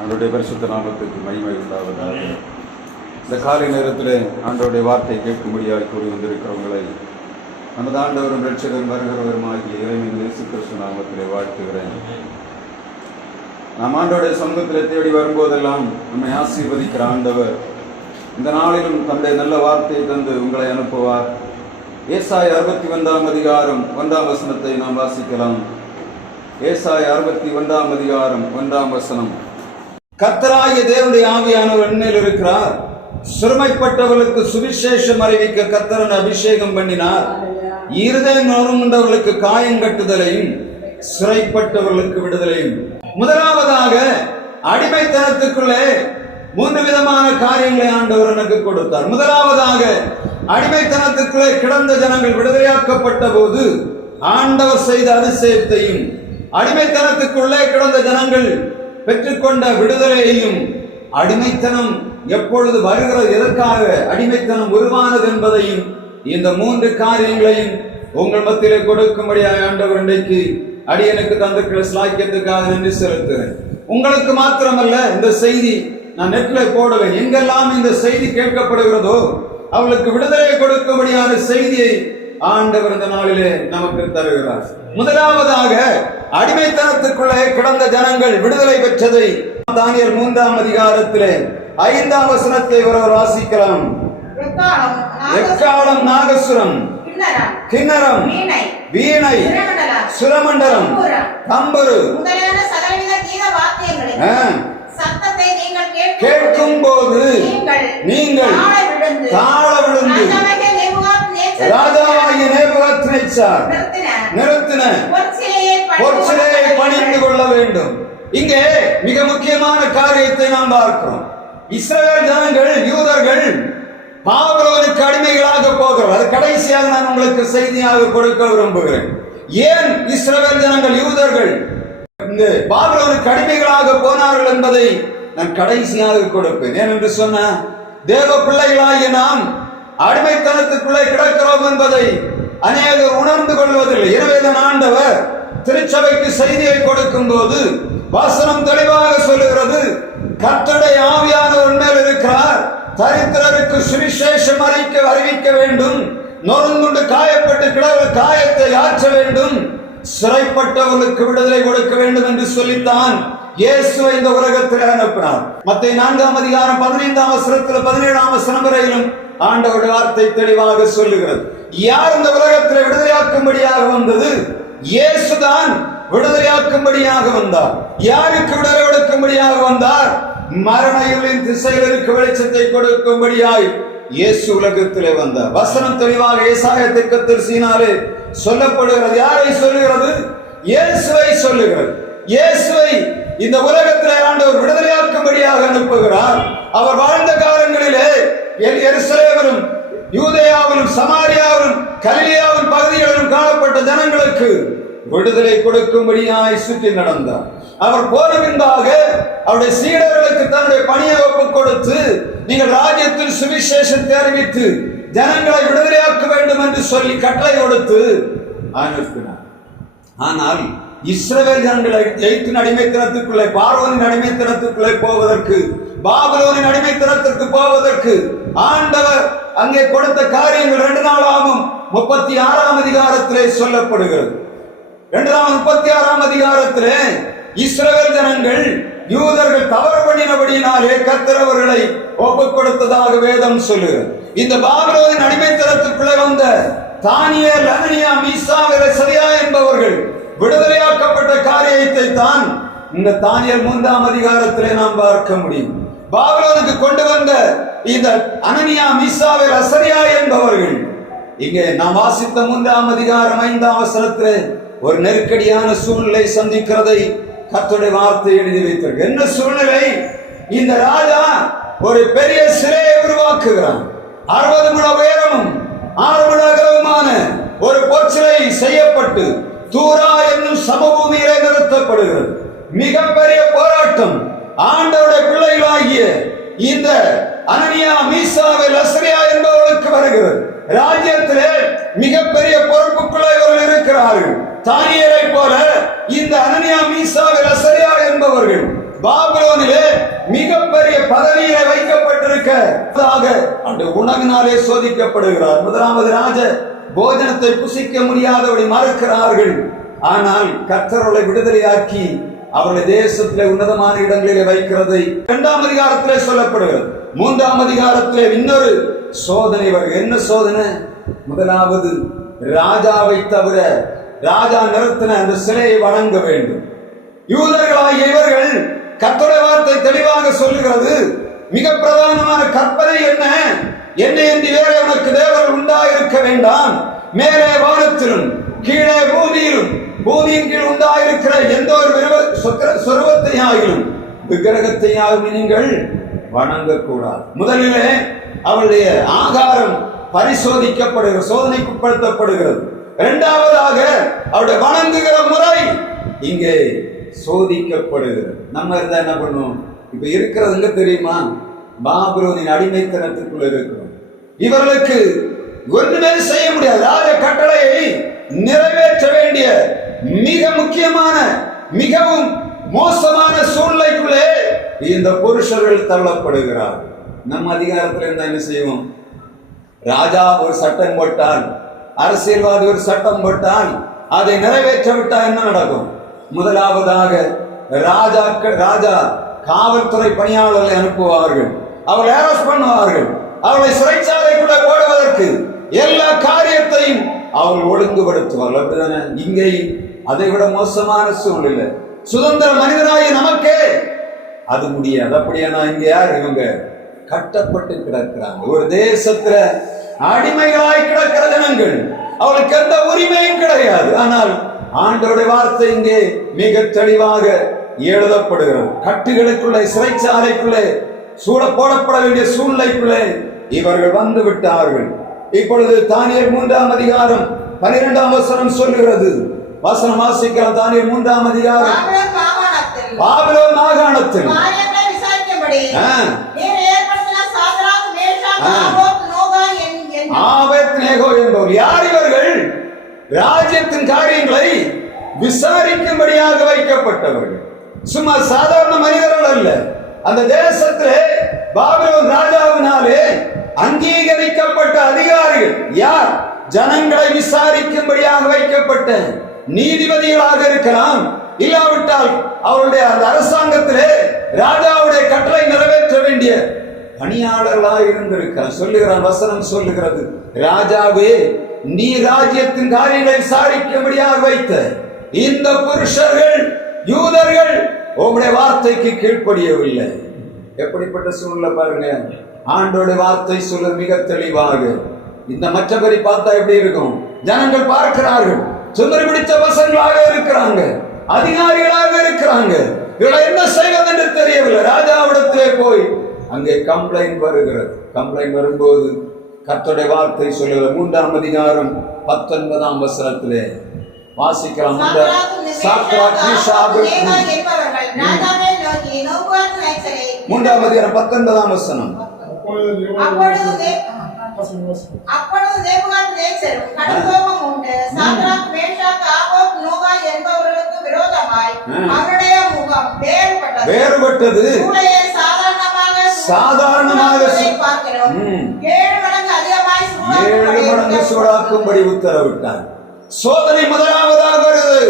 ஆண்டவருடைய பரிசுத்த நாமத்துக்கு மகிமை உண்டாவதாக. இந்த காலை நேரத்தில் ஆண்டவருடைய வார்த்தை கேட்கும்படியாக கூறி வந்திருக்கிறவங்களை நமது ஆண்டவரும் இரட்சகரும் வருகிறவருமாகிய இறைவன் இயேசு கிறிஸ்து நாமத்திலே வாழ்த்துகிறேன். நாம் ஆண்டவருடைய சமூகத்தில் தேடி வரும்போதெல்லாம் நம்மை ஆசீர்வதிக்கிற ஆண்டவர் இந்த நாளிலும் தன்னுடைய நல்ல வார்த்தையை தந்து உங்களை அனுப்புவார். ஏசாயா 61 அதிகாரம் 1 வசனத்தை நாம் வாசிக்கலாம். ஏசாயா 61 அதிகாரம் 1 வசனம். கர்த்தராகிய தேவனுடைய ஆவியானவர் என்மேல் இருக்கிறார். சிறுமைப்பட்டவர்களுக்கு சுவிசேஷம் அறிவிக்க கர்த்தர் அபிஷேகம் பண்ணினார். இருதயம் நொறுங்குண்டவர்களுக்கு காயங்கட்டுதலையும் சிறைப்பட்டவர்களுக்கு விடுதலையும். முதலாவதாக அடிமைத்தனத்துக்குள்ளே 3 விதமான காரியங்களை ஆண்டவர் எனக்கு கொடுத்தார். முதலாவதாக அடிமைத்தனத்துக்குள்ளே கிடந்த ஜனங்கள் விடுதலையாக்கப்பட்ட போது ஆண்டவர் செய்த அதிசயத்தையும், அடிமைத்தனத்துக்குள்ளே கிடந்த ஜனங்கள் பெற்றுக்கொண்ட விடுதலையையும், அடிமைத்தனம் எப்பொழுது வருகிறது, எதற்காக அடிமைத்தனம் உருவானது என்பதையும், இந்த 3 காரியங்களையும் உங்கள் மத்தியிலே கொடுக்கும்படியாக ஆண்டவர் இன்றைக்கு அடியனுக்கு தந்திருக்கிற ஸ்லாக்கியத்துக்காக நன்றி செலுத்துகிறேன். உங்களுக்கு மாத்திரமல்ல, இந்த செய்தி நான் நெட்ல போடுவேன். எங்கெல்லாம் இந்த செய்தி கேட்கப்படுகிறதோ அவளுக்கு விடுதலை கொடுக்கும்படியான செய்தியை ஆண்டவர் இந்த நாளிலே நமக்கு தருகிறார். முதலாவதாக அடிமைத்தனத்துக்குள்ளே கிடந்த ஜனங்கள் விடுதலை பெற்றதை தானியேல் 3 அதிகாரத்திலே 5 வசனத்தை ஒருவர் வாசிக்கலாம். எக்காளம், நாகசுரம், கிண்ணரம், வீணை, சுரமண்டலம், தம்புரு கேட்கும் போது நீங்கள் தாழ விழுந்து ராஜாவாகிய நேபுகாத்நேச்சார் நிறுத்தின பொற்சிலையை பணிந்து கொள்ள வேண்டும். இங்கே மிக முக்கியமான காரியத்தை நாம் பார்க்கிறோம். இஸ்ரவேல் ஜனங்கள், யூதர்கள் பாபிலோனுக்கு அடிமைகளாக போகிறார். அது கடைசியாக நான் உங்களுக்கு செய்தியாக கொடுக்க விரும்புகிறேன். ஏன் இஸ்ரவேல் ஜனங்கள், யூதர்கள் இந்த பாபிலோனுக்கு அடிமைகளாக போனார்கள் என்பதை நான் கடைசியாக கொடுப்பேன். ஏனென்று சொன்ன தேவ பிள்ளைகளாகிய நாம் அடிமைத்தனத்துக்குள்ளே கிடக்கிறோம் என்பதை அநேகர் உணர்ந்து கொள்வதில்லை. எனவே தான் ஆண்டவர் திருச்சபைக்கு செய்தியை கொடுக்கும் போது வசனம் தெளிவாக சொல்லுகிறது, கர்த்தருடைய ஆவியானவர் மேல் இருக்கிறார். தரித்திரருக்கு சுவிசேஷம் அறிவிக்க வேண்டும். நொறுங்குண்டு காயப்பட்டு கிடக்கிற காயத்தை ஆற்ற வேண்டும். சிறைப்பட்டவர்களுக்கு விடுதலை கொடுக்க வேண்டும் என்று சொல்லித்தான் இயேசுவை இந்த உலகத்தில் அனுப்பினார். மத்தேயு 4 அதிகாரம் 15 வசனத்தில் 17 வசனம் வரையிலும் ஆண்டவருடைய வார்த்தை தெளிவாக சொல்லுகிறது. யார் இந்த உலகத்தில் விடுதலையாக்கும்படியாக வந்தது? இயேசுதான் விடுதலையாக்கும்படியாக வந்தார். யாருக்கு விடுதலை கொடுக்கும்படியாக வந்தார்? மரண இருளின் திசைகளுக்கு வெளிச்சத்தை கொடுக்கும்படியாய் இயேசு உலகத்திலே வந்தார். வசனம் தெளிவாக ஏசாயா தீர்க்கதரிசியினாலே சொல்லப்படுகிறது. யாரை சொல்லுகிறது? இயேசுவை சொல்லுகிறது. இயேசுவை இந்த உலகத்திலே ஆண்டவர் விடுதலையாக்கும்படியாக அனுப்புகிறார். அவர் வாழ்ந்த காலங்களிலே எருசலேமிலும் யூதேயாவிலும் சமாரியாவிலும் கலிலேயாவின் பகுதிகளிலும் காணப்பட்ட ஜனங்களுக்கு விடுதலை கொடுக்கும்படியாய் சுற்றி நடந்தார். அவர் போன பின்பாக அவருடைய சீடர்களுக்கு தன்னுடைய பணியை ஒப்புக் கொடுத்து, நீங்கள் ராஜ்யத்தில் சுவிசேஷத்தை அறிவித்து ஜனங்களை விடுதலையாக்க வேண்டும் என்று சொல்லி கட்டளை கொடுத்து அனுப்பினார். ஆனால் இஸ்ரவேல் ஜனங்களை எகிப்தின் அடிமைத்தனத்துக்குள்ளே, பார்வோனின் அடிமைத்தனத்துக்குள்ளே போவதற்கு, பாபிலோனின் அடிமைத்தனத்திற்கு போவதற்கு ஆண்டவர் அங்கே கொடுத்த காரியங்கள் 2 நாளாகும் 36 அதிகாரத்திலே சொல்லப்படுகிறது. 36 அதிகாரத்திலே இஸ்ரவேல் ஜனங்கள், யூதர்கள் தவறு பண்ணினபடியினாலே கர்த்தர் அவர்களை ஒப்புக் கொடுத்ததாக வேதம் சொல்லுகிறது. இந்த பாபிலோனின் அடிமைத்தனத்துக்குள்ளே வந்த தானியேல், அனனியா, மீசாவேல், எசரியா என்பவர்கள் விடுதலையாக்கப்பட்ட காரியத்தை தான் இந்த தானியேல் 3 அதிகாரத்திலே நாம் பார்க்க முடியும். பாபிலோனுக்கு கொண்டு வந்த இந்த அனனியா, மீசாவேல், எசரியா என்பவர்கள் இங்கே நாம் வாசித்த 3 அதிகாரம் 5 வசனத்திலே ஒரு நெருக்கடியான சூழ்நிலை சந்திக்கிறதை கர்த்தருடைய வார்த்தை எழுதி வைத்தார். என்ன சூழ்நிலை? இந்த ராஜா ஒரு பெரிய சிலையை உருவாக்குகிறான். 60 முழ உயரமும் 6 முழ அகலமுமான ஒரு பொற்சிலை செய்யப்பட்டு தூரா என்னும் சமபூமியிலே நிறுத்தப்படுகிறது. மிகப்பெரிய போராட்டம் ஆண்டவருடைய பிள்ளைகளாகிய இந்த அனனியா, மீசாவேல், எசரியா என்பவர்களுக்கு வருகிறது. ராஜ்யத்திலே மிகப்பெரிய பொறுப்புக்குள்ளே இவர்கள் இருக்கிறார்கள். தானியேலை போல இந்த அனனியா, மீசாவேல், எசரியா என்பவர்கள் பாபிலோனிலே மிகப்பெரிய பதவியில வைக்கப்பட்டிருக்க அந்த உணவினாலே சோதிக்கப்படுகிறார். முதலாவது ராஜ போஜனத்தை புசிக்க முடியாதபடி மறுக்கிறார்கள். ஆனால் கர்த்தர்களை விடுதலையாக்கி அவருடைய தேசத்திலே உன்னதமான இடங்களிலே வைக்கிறதை 2ஆம் அதிகாரத்திலே சொல்லப்படுகிறது. 3ஆம் அதிகாரத்திலே இன்னொரு சோதனை வருகிறது. என்ன சோதனை? முதலாவது ராஜாவை தவிர ராஜா நிறுத்தின அந்த சிலையை வணங்க வேண்டும். யூதர்களாகிய இவர்கள் கர்த்தருடைய வார்த்தை தெளிவாக சொல்லுகிறது. மிக பிரதானமான கற்பனை என்ன? என்னை என்று வேற உனக்கு தேவர்கள் உண்டாயிருக்க வேண்டாம். மேலே வானத்திலும் கீழே பூமியிலும் பூமியின் கீழ் உண்டாயிருக்கிற எந்த ஒரு சொருவத்தையாகிலும் விக்கிரகத்தையாகும் நீங்கள் வணங்கக்கூடாது. முதலிலே அவளுடைய ஆகாரம் பரிசோதிக்கப்படுகிறது, சோதனைக்குட்படுத்தப்படுகிறது. இரண்டாவதாக அவருடைய வணங்குகிற முறை இங்கே சோதிக்கப்படுகிறது. நம்ம இருந்தா என்ன பண்ணுவோம்? இப்ப இருக்கிறதுங்க தெரியுமா? பாபிலோனின் அடிமைத்தனத்துக்குள்ள இருக்கிறோம். இவர்களுக்கு ஒன்றுமே செய்ய முடியாது. ராஜ கட்டளையை நிறைவேற்ற வேண்டிய மிக முக்கியமான மிகவும் மோசமான சூழ்நிலைக்குள்ளே இந்த புருஷர்கள் தள்ளப்படுகிறார். நம்ம அதிகாரத்தில் இருந்தா என்ன செய்வோம்? ராஜா ஒரு சட்டம் போட்டால், அரசியல்வாதி ஒரு சட்டம் போட்டால், அதை நிறைவேற்ற விட்டா என்ன நடக்கும்? முதலாவதாக ராஜா காவல்துறை பணியாளர்களை அனுப்புவார்கள். அவளை அரெஸ்ட் பண்ணுவார்கள். அவளை சிறைச்சாலைக்குள்ள போடுவதற்கு எல்லா காரியத்தையும் அவள் ஒழுங்குபடுத்துவார்கள். அப்படிதானே? இங்கே அதை விட மோசமான சூழ்நிலை. சுதந்திர மனிதனாகி நமக்கே அது முடியாது. அப்படியானா இங்க யார்? இவங்க கட்டப்பட்டு கிடக்கிறாங்க. ஒரு தேசத்துல அடிமைகளாய் கிடக்கிற ஜனங்கள், அவளுக்கு எந்த உரிமையும் கிடையாது. ஆனால் ஆண்டவருடைய வார்த்தை இங்கே மிக தெளிவாக எழுதப்படுகிறது. கட்டுகளுக்குள்ளே, சிறைச்சாலைக்குள்ளே, சூட போடப்பட வேண்டிய சூழ்நிலைக்குள்ளே இவர்கள் வந்து விட்டார்கள். இப்பொழுது தானியேல் 3ஆம் அதிகாரம் 12ஆம் வசனம் சொல்லுகிறது. வசனம் வாசிக்கலாம். தானியேல் 3ஆம் அதிகாரம். பாபிலோன் மாகாணத்தில் ஆபேத்நேகோ என்பவர் யார்? இவர்கள் ராஜ்யத்தின் காரியங்களை விசாரிக்கும்படியாக வைக்கப்பட்டவர்கள். சும்மா சாதாரண மனிதர்கள் அல்ல. அந்த தேசத்திலே பாபிலோன் ராஜாவினாலே அங்கீகரிக்கப்பட்ட அதிகாரிகள். யார்? ஜனங்களை விசாரிக்கும்படியாக வைக்கப்பட்ட நீதிபதிகளாக இருக்கலாம். இல்லாவிட்டால் அவருடைய அந்த அரசாங்கத்திலே ராஜாவுடைய கட்டளை நிறைவேற்ற வேண்டிய பணியாளர்களாக இருந்திருக்கிறார். சொல்லுகிறான், வசனம் சொல்லுகிறது, ராஜாவே நீ ராஜ்யத்தின் காரியங்களை விசாரிக்கும்படியாக வைத்த இந்த புருஷர்கள் யூதர்கள் உங்களுடைய வார்த்தைக்கு கீழ்ப்படியவில்லை. எப்படிப்பட்ட சூழ்நிலை பாருங்க. ஆண்டோட வார்த்தை சொல்ல மிக தெளிவாக. இந்த மற்றபடி பார்த்தா எப்படி இருக்கும்? ஜனங்கள் பார்க்கிறார்கள், சுமரி பிடித்த வசங்களாக இருக்கிறாங்க, அதிகாரிகளாக இருக்கிறாங்க. இவளை என்ன செய்வது என்று தெரியவில்லை. ராஜாவிடத்திலே போய் அங்கே கம்ப்ளைண்ட் வருகிறது. கம்ப்ளைண்ட் வரும்போது கர்த்தருடைய வார்த்தை சொல்லுகிற 3ஆம் அதிகாரம் 19ஆம் வசனத்திலே வாசிக்கலாம். சாத்ராக், மேஷாக், 3ஆம் அதிகாரம் 19ஆம் வசனம். அப்பொழுது நேபுகாத்நேச்சரும் கடுங்கோபம் உண்டு சாத்ராக், மேஷாக், ஆபேத்நேகோ என்பவர்களுக்கு விரோதமாய் அவருடைய முகம் வேறுபட்டது. சூளையை சாதாரணமாக பார்க்கிறோம். 7 மடங்கு சூடாக்கும்படி உத்தரவிட்டார். சோதனை முதலாவதாக வருது.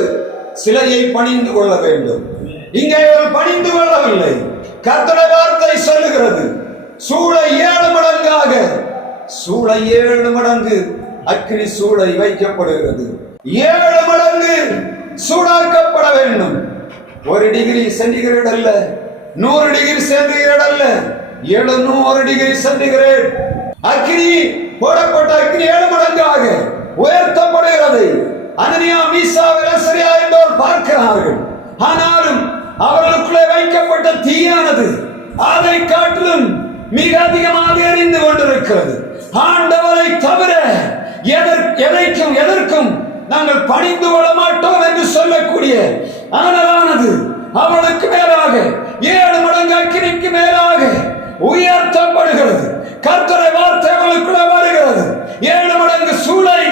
சிலையை பணிந்து கொள்ள வேண்டும். இங்கே பணிந்து கொள்ளவில்லை. கர்த்தருடைய வார்த்தை சொல்லுகிறது, சூளை 7 மடங்காக, சூளை 7 மடங்கு அக்கினி சூளை வைக்கப்படுகிறது. 7 மடங்கு சூடாக்கப்பட வேண்டும். 1 டிகிரி சென்டிகிரேட் அல்ல, 100 டிகிரி சென்டிகிரேட் அல்ல, 700 டிகிரி சென்டிகிரேட் அக்கினி போடப்பட்ட அக்கினி 7 மடங்காக உயர்த்தப்படுகிறது. அனனியா, மீசாவில் அசரியா என்பவர் பார்க்கிறார்கள். ஆனாலும் அவர்களுக்குள்ளே வைக்கப்பட்ட தீயானது அதை காட்டிலும் மிக அதிகமாக எரிந்து கொண்டிருக்கிறது. ஆண்டவரை தவிர எதற்கும் நாங்கள் பணிந்து கொள்ள மாட்டோம் என்று சொல்லக்கூடிய ஆனலானது அவளுக்கு மேலாக 7 மடங்கு அக்கினிக்கு மேலாக உயர்த்தப்படுகிறது. கர்த்தருடைய வார்த்தை அவளுக்குள்ள வருகிறது. 7 மடங்கு சூளை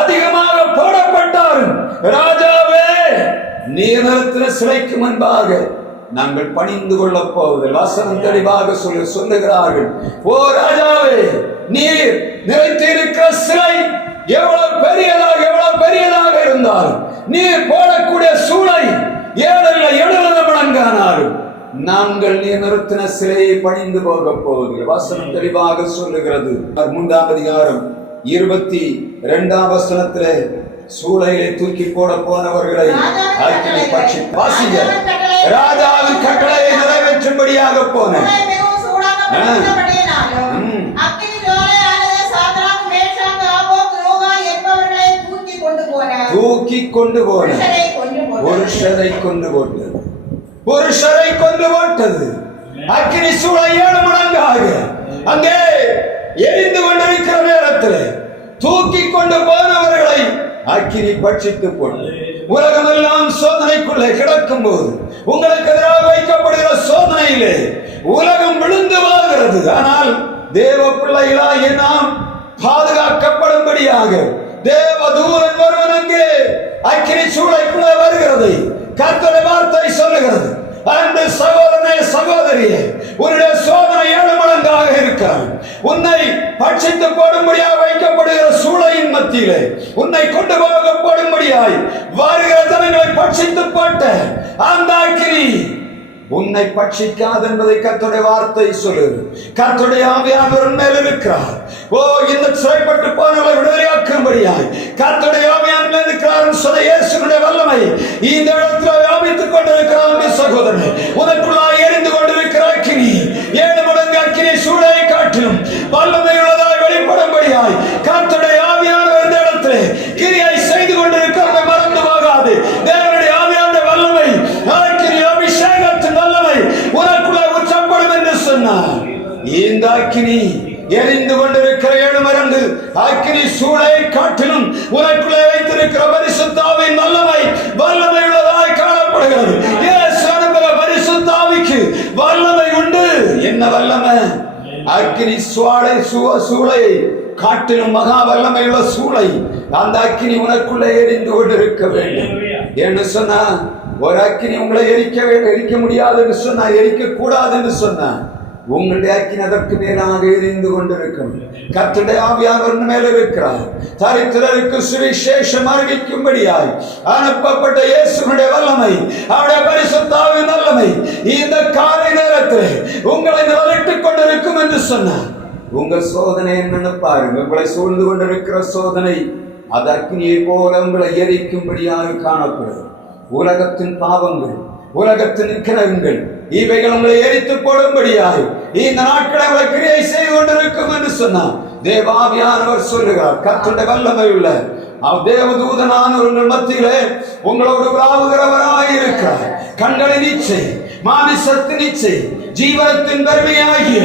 அதிகமாக போடப்பட்டாலும் ராஜாவே, நீ நிறுத்தின சிலைக்கு முன்பாக நாங்கள் பணிந்து கொள்ளப் போவதில் வசனம் தெளிவாக சொல்லுகிறார்கள். ஓ ராஜாவே, நீர் நிறைத்திருக்கிற சிலை எவ்வளவு பெரியதாக இருந்தாலும், நீர் போடக்கூடிய சூளை 7 மடங்கானாலும் நாங்கள் நீ நிறுத்தின சிலையை பணிந்து போக போவதில்லை. வசனம் தெளிவாக சொல்லுகிறது. 3ஆம் அதிகாரம் 22ஆம் வசனத்திலே சூளையிலே தூக்கி போட போனவர்களை அக்கினி பட்சித்து வாசிங்க. ராஜாவின் கட்டளையை நிறைவேற்றும்படியாக போன தூக்கி கொண்டு போன புருஷரை கொண்டு போட்டது. அக்கினி சூளை 7 மடங்காக அங்கே எரிந்து கொண்டிருக்கிற நேரத்தில் தூக்கி கொண்டு போனவர்களை அக்கினி பட்சித்து போட்டது. உலகமெல்லாம் சோதனைக்குள்ளே கிடக்கும் போது, உங்களுக்கு எதிராக வைக்கப்படுகிற சோதனையிலே உலகம் விழுந்து வாழ்கிறது. ஆனால் தேவ பிள்ளைகளாகிய நாம் பாதுகாக்கப்படும்படியாக தேவ தூதன் ஒருவன் அங்கே அக்கினி சூளைக்குள்ளே வருகிறது. கர்த்தருடைய வார்த்தை சொல்லுகிறது, அந்த சகோதரனே சகோதரியே, உன்னுடைய சோதனை 7 மடங்காக இருக்கிறான். உன்னை பட்சித்து போடும்படியாக வைக்கப்படுகிற சூளையின் மத்தியிலே உன்னை கொண்டு போகப்படும்படியாய் வருகிற ஜனங்களை பட்சித்து போட்ட அந்த அக்கினி உன்னை பட்சிக்காது என்பதை கர்த்தருடைய வார்த்தை சொல்லுது. கர்த்தருடைய ஆவியானவர் மேல் இருக்கிறார். ஓ, இந்த சிறைப்பட்டு போனவர்களை விடுதலையாக்கும்படியாய் கர்த்தருடைய ஆவியானவர் இருக்கிறார் சொன்ன இயேசுவினுடைய வல்லமை இந்த இடத்தில் வியாபித்துக் கொண்டிருக்கிறார். சகோதரனே, உனக்குள்ளாய் எரிந்து கொண்டிருக்கிற அக்கினி 7 மடங்கு அக்கினி சூளையை காட்டிலும் வல்லமை உள்ளதாய் வெளிப்படும்படியாய் கர்த்தருடைய ஆவியானவர் இந்த இடத்திலே கிரியை செய்து கொண்டிருக்கிறதை மறந்து போகாது. தேவனுடைய ஆவியானவர் வல்லமை, அக்கினி அபிஷேகத்தின் வல்லமை உனக்குள்ளே உச்சப்படும் என்று சொன்னார். இந்த அக்கினி எரிந்து கொண்டிருக்கிற 7 மடங்கு அக்கினி சூளை காட்டிலும் உனக்குள்ளே வைத்திருக்கிற பரிசுத்த ஆவியின் வல்லமை உள்ளதாய் காணப்படுகிறது. இயேசு அனுப்புகிற பரிசுத்த ஆவிக்கு வல்லமை உண்டு. என்ன வல்லமை? அக்கினி சூளை காட்டிலும் மகா வல்லமை உள்ள சூளை. அந்த அக்கினி உனக்குள்ளே எரிந்து கொண்டிருக்க வேண்டும் என்று சொன்னா, ஒரு அக்கினி உங்களை எரிக்க முடியாது என்று சொன்னா, எரிக்க கூடாது என்று சொன்னா, உங்களுடைய அக்கினி அதற்கு மேலாக எரிந்து கொண்டிருக்கும். கர்த்தருடைய ஆவியானவர் மேல் இருக்கிறார். தரித்திரருக்கு சுவிசேஷம் அறிவிக்கும்படியாய் அனுப்பப்பட்ட இயேசுவினுடைய வல்லமை, அவருடைய பரிசுத்த ஆவியின் வல்லமை இந்த காலை நேரத்தில் உங்களை நிழலிட்டுக் கொண்டிருக்கும் என்று சொன்னார். உங்கள் சோதனை என்னன்னு பாருங்க. உங்களை சூழ்ந்து கொண்டிருக்கிற சோதனை அது அக்கினியை போல உங்களை எரிக்கும்படியாக காணப்படும். உலகத்தின் பாவங்கள், உலகத்தின் கிரகங்கள், இவைகள் உங்களை எரித்து போடும்படியாக இந்த நாட்களை உங்களை கிரியை செய்து கொண்டிருக்கும் என்று சொன்னார். தேவாவியானவர் சொல்லுகிறார். கர்த்தருடைய வல்லமை உள்ள தேவதூதனானவர் உங்கள் மத்தியிலே உங்களோடு உலாவுகிறவராக இருக்கிறார். கண்களின் இச்சை, மாமிசத்தின் இச்சை, ஜீவனத்தின் பெருமையாகிய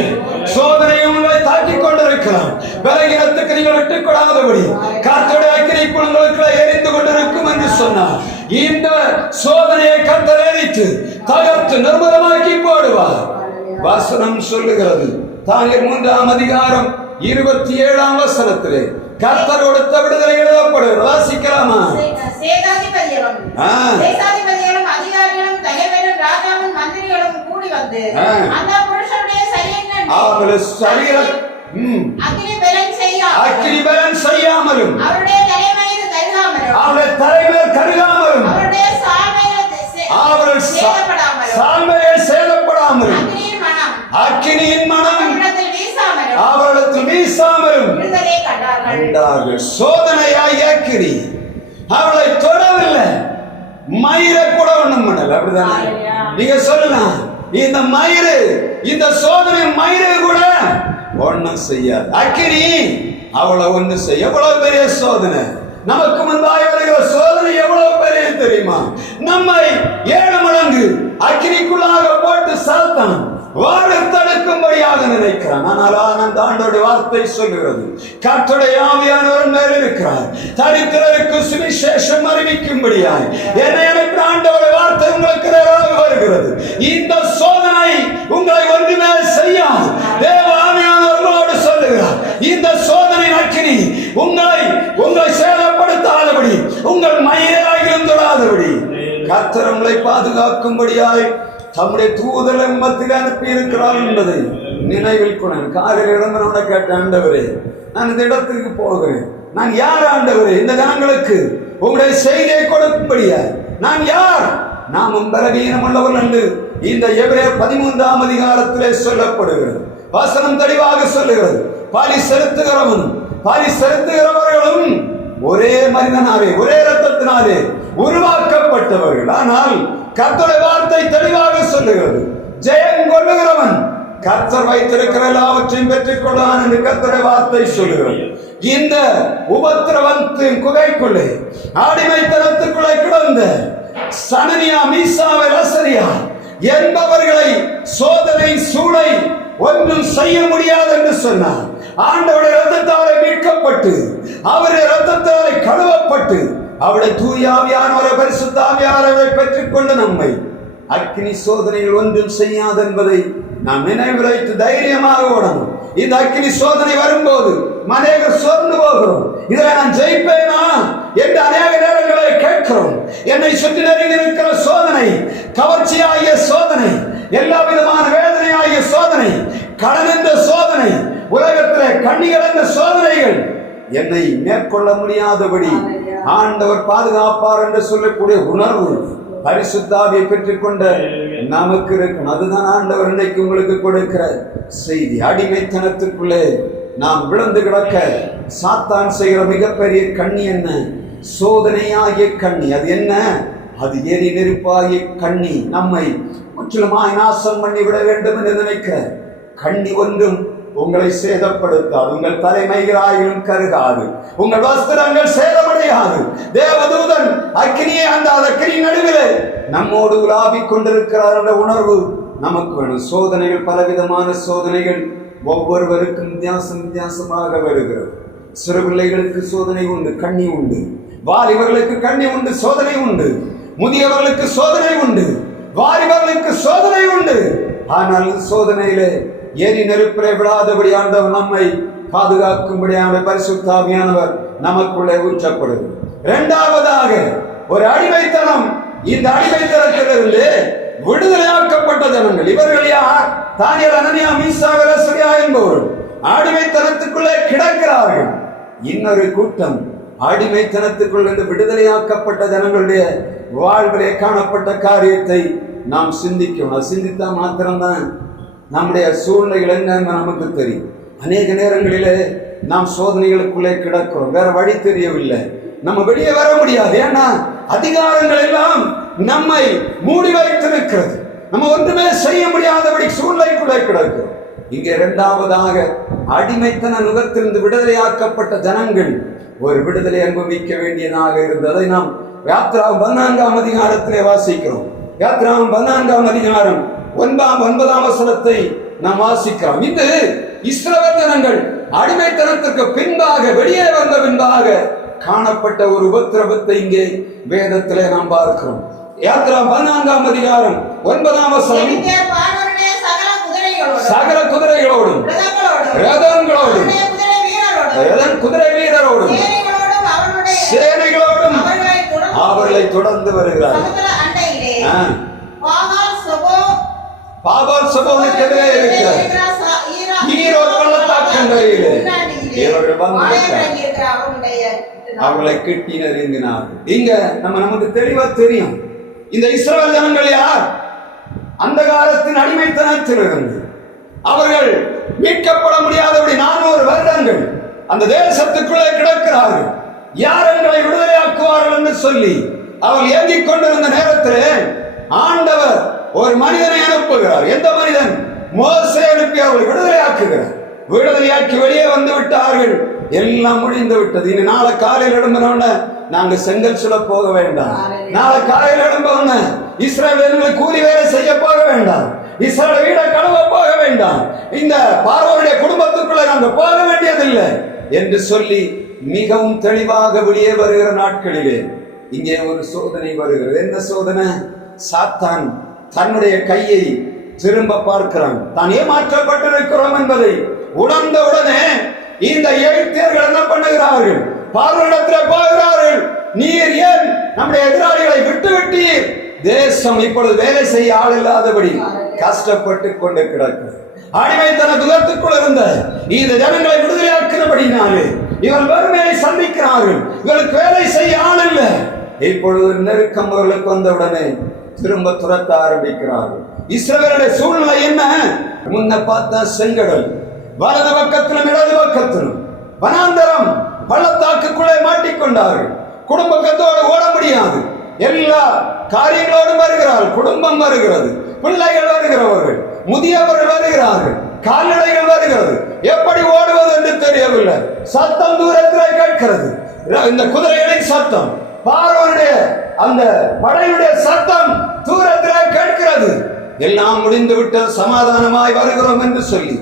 சோதனை உங்களை தாக்கிக் கொண்டிருக்கலாம். பலகீனத்துக்கு நீங்கள் விட்டுக் கொடாதபடி கர்த்தருடைய அக்கினிக்குள் உங்களுக்கு எரிந்து கொண்டிருக்கும் என்று சொன்னார். இந்த சோதனையை கர்த்தர் எரித்து தகர்த்து நிர்மூலமாக்கி போடுவார். வசனம் சொல்லுகிறது. தானியேல் 3ஆம் அதிகாரம் 27ஆம் வசனத்திலே கர்த்தர் கொடுத்த விடுதலை எழுதப்படுகிறது. வாசிக்கலாமா? சேனாதிபதிகளும் அதிகாரிகளும் தலைவரும் ராஜாவும் மந்திரிகளும் கூடி வந்து அந்த புருஷனுடைய சரீரம் அக்கினி பலன் செய்யாமலும் அவருடைய தலைமையில் கருகாமலும் அவருடைய சால்வையில் சேதப்படாமலும் அக்கினியின் மனம் அவரிடத்தில் வீசாமலும் கண்டார்கள். சோதனையாய் அக்கினி அவளை தொடவில்லை. மயிரை கூட ஒண்ணும் பண்ணல. அப்படிதான் நீங்க சொல்லலாம். இந்த மயிறு, இந்த சோதனை மயிரை கூட ஒண்ணும் செய்யாது. அக்கினி அவளை ஒண்ணு செய்ய. எவ்வளவு பெரிய சோதனை நமக்கு முன்பாக வருகிற சோதனை எவ்வளவு பெரிய தெரியுமா? நம்மை 7 மடங்கு அக்கினிக்குள்ளாக போட்டு சாத்தான் வாழ தடுக்கும்படியாக நினைக்கிறான். ஆனால் அந்த ஆண்டோட வார்த்தை சொல்லுகிறது, கர்த்தருடைய ஆவியானவர் மேல் இருக்கிறார். தரித்திரருக்கு சுவிசேஷம் அறிவிக்கும்படியாய் என்னை அனுப்பின ஆண்டோட வார்த்தை உங்களுக்கு நேராக வருகிறது. இந்த சோதனை உங்களை ஒன்றுமே செய்யாது. தேவ ஆவியானவர்களோடு சொல்லுகிறார், இந்த சோதனை அக்கினி உங்களை சேதப்படுத்தாதபடி, உங்கள் மயிராக தொடாதபடி கர்த்தர் உங்களை பாதுகாக்கும்படியாய் தம்முடைய தூதரை மத்தியில் அனுப்பி இருக்கிறார் என்பதை நினைவில் கொண்டு காலையில் இழந்தனோட கேட்ட ஆண்டவரே, நான் இந்த இடத்துக்கு போகிறேன். நான் யார் ஆண்டவரே? இந்த ஜனங்களுக்கு உங்களுடைய செய்தியை கொடுக்கும்படியா நான் யார்? நாமும் பலவீனம் உள்ளவர்கள் என்று இந்த எபிரேயர் 13ஆம் அதிகாரத்திலே சொல்லப்படுகிறது. வசனம் தெளிவாக சொல்லுகிறது. பலி செலுத்துகிறவர்களும் ஒரே மனிதனாலே ஒரே இரத்தத்தினாலே உருவாக்கப்பட்டவர்கள். ஆனால் கர்த்தருடைய வார்த்தை தெளிவாக சொல்லுகிறது, ஜெயம் கொள்ளுகிறவன் கர்த்தர் வைத்திருக்கிற எல்லாவற்றையும் பெற்றுக் கொள்ளான் என்று கர்த்தருடைய வார்த்தை சொல்லுகிறது. இந்த உபத்திரவத்தின் குகைக்குள்ளே அடிமைத்தனத்துக்குள்ளே கிடந்த சனனியா, மீசாவை, லசரியா என்பவர்களை சோதனை சூளை ஒன்றும் செய்ய முடியாது என்று சொன்னார். ஆண்டவருடைய இரத்தத்தாலே மீட்கப்பட்டு அவருடைய இரத்தத்தாலே கழுவப்பட்டு அவருடைய தூய ஆவியானவரை பரிசுத்த ஆவியானவரை பெற்றுக் கொண்டு நம்மை அக்கினி சோதனைகள் ஒன்றும் செய்யாது என்பதை நாம் நினைவில் வைத்து தைரியமாக ஓடணும். இந்த அக்கினி சோதனை வரும்போது அநேகர் சோர்ந்து போகிறோம். இதில் நான் ஜெயிப்பேனா என்று அநேக நேரங்களை கேட்கிறோம். என்னை சுற்றி நெருங்கியிருக்கிற சோதனை, கவர்ச்சியாகிய சோதனை, எல்லா விதமான வேதனையாகிய சோதனை, கடந்த சோதனை, உலகத்தில் கண்ணிகளந்த சோதனைகள் என்னை மேற்கொள்ள முடியாதபடி ஆண்டவர் பாதுகாப்பார் என்று சொல்லக்கூடிய உணர்வு பரிசுத்த ஆவியை பெற்றுக் கொண்ட நமக்கு இருக்கணும். அதுதான் ஆண்டவர் இன்னைக்கு உங்களுக்கு கொடுக்கிற செய்தி. அடிமைத்தனத்துக்குள்ளே நாம் விழுந்து கிடக்க சாத்தான் செய்கிற மிகப்பெரிய கண்ணி என்ன? சோதனையாகிய கண்ணி. அது என்ன? அது எரி நெருப்பாகிய கண்ணி. நம்மை முற்றிலுமாய் நாசம் பண்ணி விட வேண்டும் என்று நினைக்கிற கண்ணி ஒன்றும் உங்களை சேதப்படுத்தாது. உங்கள் தலைமைகளாயிலும் கருகாது, உங்கள் வஸ்திரங்கள் சேதமடையாது. தேவதூதன் அக்கினியை அந்த அக்கினி நடுவிலே நம்மோடு உலாவிக் கொண்டிருக்கிறார் என்ற உணர்வு நமக்கு வேணும். சோதனைகள், பலவிதமான சோதனைகள் ஒவ்வொருவருக்கும் வித்தியாசமாக வருகிறது. சிறு பிள்ளைகளுக்கு சோதனை உண்டு, கண்ணி உண்டு. வாலிபர்களுக்கு கண்ணி உண்டு, சோதனை உண்டு. முதியவர்களுக்கு சோதனை உண்டு, வாலிபர்களுக்கு சோதனை உண்டு. ஆனால் சோதனையிலே எரி நெருப்பிலே விடாதபடி ஆண்டவர் நம்மை பாதுகாக்கும்படியான பரிசுத்த ஆவியானவர் நமக்குள்ளே ஊற்றப்படுது. இரண்டாவதாக ஒரு அடிமைத்தனம். இந்த அடிமைத்தனத்திலிருந்து விடுதலையாக்கப்பட்ட ஜனங்கள். இவர்கள் யார்? தானியேல், அனனியா, மீசா, லசரியா என்பவர்கள் அடிமைத்தனத்துக்குள்ளே கிடக்கிறார்கள். இன்னொரு கூட்டம் அடிமைத்தனத்துக்குள் இருந்து விடுதலையாக்கப்பட்ட ஜனங்களுடைய வாழ்விலே காணப்பட்ட காரியத்தை நாம் சிந்திக்கணும். சிந்தித்தா மாத்திரம்தான் நம்முடைய சூழ்நிலைகள் என்னன்னு நமக்கு தெரியும். அநேக நேரங்களிலே நாம் சோதனைகளுக்குள்ளே கிடக்கிறோம், வேற வழி தெரியவில்லை, நம்ம வெளியே வர முடியாது. ஏன்னா அதிகாரங்கள் எல்லாம் நம்மை மூடி வைத்திருக்கிறது. நம்ம ஒன்றுமே செய்ய முடியாதபடி சூழ்நிலைக்குள்ளே கிடக்கிறோம். இங்கே இரண்டாவதாக அடிமைத்தன நுகத்திலிருந்து விடுதலையாக்கப்பட்ட ஜனங்கள் ஒரு விடுதலை அனுபவிக்க வேண்டியதாக இருந்ததை நாம் யாத்ராகமம் 14ஆம் அதிகாரத்திலே வாசிக்கிறோம். யாத்ராகமம் 14ஆம் அதிகாரம் 9ஆம் வசனத்தை நாம் வாசிக்கிறோம். இது இஸ்ரவேல் ஜனங்கள் அடிமைத்தனத்திற்கு பின்பாக வெளியே வந்த பின்பாக காணப்பட்ட ஒரு உபத்திரவத்தை இங்கே வேதத்திலே நாம் பார்க்கிறோம். யாத்ராகமம் 14ஆம் அதிகாரம் 9ஆம் வசனம், சகல குதிரைகளோடும் ரதங்களோடும் குதிரை வீரரோடும் சேனைகளோடும் அவர்களை தொடர்ந்து வருகிறார். பாபால் சபோனுக்கு எதிரே இருக்கிறார். ஈரோடு பள்ளத்தாக்கண்டையிலே இவர்கள் வந்து அவர்களை கட்டி நெருங்கினார். இங்க நமக்கு தெளிவா தெரியும், இந்த இஸ்ரவேல் ஜனங்கள் யார்? அந்த காலத்தின் அடிமைத்தனத்திலிருந்து அவர்கள் மீட்கப்பட முடியாதபடி 400 வருடங்கள் அந்த தேசத்துக்குள்ளே கிடக்கிறார்கள். யார் எங்களை விடுதலையாக்குவார்கள் என்று சொல்லி அவர்கள் ஏங்கிக் கொண்டிருந்த நேரத்தில் ஆண்டவர் ஒரு மனிதனை அனுப்புகிறார். எந்த மனிதன்? மோசே அனுப்பி அவர்களை விடுதலையாக்குகிறார். விடுதலையாக்கி வெளியே வந்து விட்டார்கள். எல்லாம் முடிந்து விட்டது. இனி நாளை காலையில் எழும்பினோட நாங்க செங்கல் சுட போக வேண்டாம். நாளை காலையில் எழும்பவன இஸ்ரவேலர்களுக்கு கூலி வேலை செய்ய போக வேண்டாம். இஸ்ரவேல் வீட கழுவ போக வேண்டாம். இந்த பார்வோனுடைய குடும்பத்துக்குள்ள நாங்க போக வேண்டியதில்லை என்று சொல்லி மிகவும் தெளிவாக வெளியே வருகிற நாட்களிலே இங்கே ஒரு சோதனை வருகிறது. என்ன சோதனை? சாத்தான் தன்னுடைய கையை திரும்ப பார்க்கிறான். தான் ஏமாற்றப்பட்டிருக்கிறோம் என்பதை உணர்ந்த உடனே இந்த எகிப்தியர்கள் என்ன பண்ணுகிறார்கள்? பார்வோனிடத்தில் போகிறார்கள். நீர் ஏன் நம்முடைய எதிராளிகளை விட்டு விட்டீர்? தேசம் இப்பொழுது வேலை செய்ய ஆள் இல்லாதபடி கஷ்டப்பட்டு கொண்டு கிடக்கிறது. அடிமைத்தன துகத்துக்குள் இருந்த இந்த ஜனங்களை விடுதலையாக்கினபடினாலே இவர்கள் வறுமையை சந்திக்கிறார்கள். இவர்களுக்கு வேலை செய்ய ஆள் இல்லை. இப்பொழுது நெருக்கம் அவர்களுக்கு வந்தவுடனே திரும்ப துரத்த ஆரம்பிக்கிறார்கள். இஸ்ரவேலுடைய சூழ்நிலை என்ன? முன்ன பார்த்தா செங்கடல், வலது பக்கத்திலும் இடது பக்கத்திலும் வனாந்தரம், பள்ளத்தாக்குக்குள்ளே மாட்டிக்கொண்டார்கள். குடும்பத்தோடு ஓட முடியாது. எல்லா காரியங்களோடும் வருகிறார்கள். குடும்பம் வருகிறது, பிள்ளைகள் வருகிறவர்கள், முதியவர்கள் வருகிறார்கள், கால்நடைகள் வருகிறது. எப்படி ஓடுவது என்று தெரியவில்லை. சத்தம் தூரத்தில் கேட்கிறது. இந்த குதிரைகளின் சத்தம், பார்வோனுடைய அந்த படையுடைய சத்தம் தூரத்தில் கேட்கிறது. எல்லாம் முடிந்து விட்டது, சமாதானமாய் வருகிறோம் என்று சொல்லி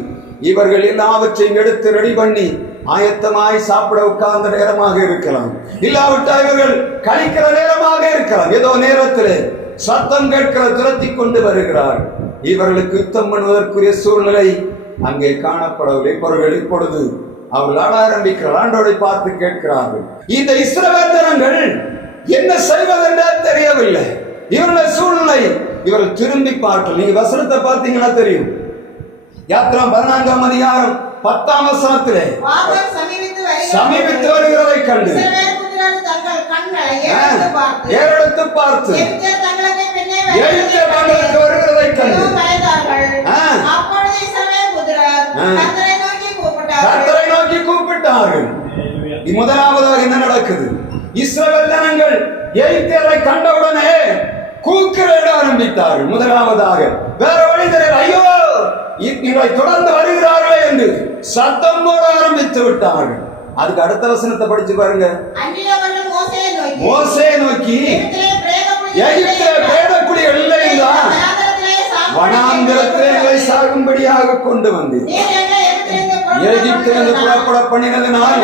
இவர்கள் எல்லாவற்றையும் எடுத்து ரெடி பண்ணி ஆயத்தமாய் சாப்பிட உட்கார்ந்த நேரமாக இருக்கலாம், இல்லாவிட்டால் இவர்கள் கழிக்கிற நேரமாக இருக்கலாம். ஏதோ நேரத்தில் சத்தம் கேட்கிற துரத்தி கொண்டு வருகிறார். இவர்களுக்கு யுத்தம் பண்ணுவதற்குரிய சூழ்நிலை அங்கே காணப்படவில்லை. இவர்கள் இப்பொழுது அவர்கள் ஆட ஆரம்பிக்கிறார். ஆண்டோரை பார்த்து கேட்கிறார்கள், இந்த இஸ்ரவேல் ஜனங்கள் என்ன செய்வதென்றே தெரியவில்லை. இவருடைய சூழ்நிலை இவர்கள் திரும்பி பார்க்கல. நீங்க வசனத்தை பார்த்தீங்கன்னா தெரியும். யாத்ரா 14ஆம் அதிகாரம் 10ஆம் வசனத்திலே சமீபித்து வருகிறதை கண்டு ஏறெடுத்து பார்த்து தங்களுக்கு வருகிறதை கண்டு கர்த்தரை நோக்கி கூப்பிட்டார்கள். முதலாவதாக என்ன நடக்குது? இஸ்ரவேல் ஜனங்கள் எகிப்தியரை கண்டவுடனே கூக்குரலிட ஆரம்பித்தார்கள். முதலாவதாக வேற வழி தெரியல, ஐயோ இவரை தொடர்ந்து வருகிறார்களே என்று சத்தம் போட ஆரம்பித்து விட்டார்கள். அதுக்கு அடுத்த வசனத்தை படிச்சு பாருங்க. மோசே நோக்கி எகிப்திலே பிரேதக்குழிகள் இல்லை என்றால் வனாந்திரத்திலே சாகும்படியாக கொண்டு வந்து எகிப்திலிருந்து புறப்பட பண்ணினதினால்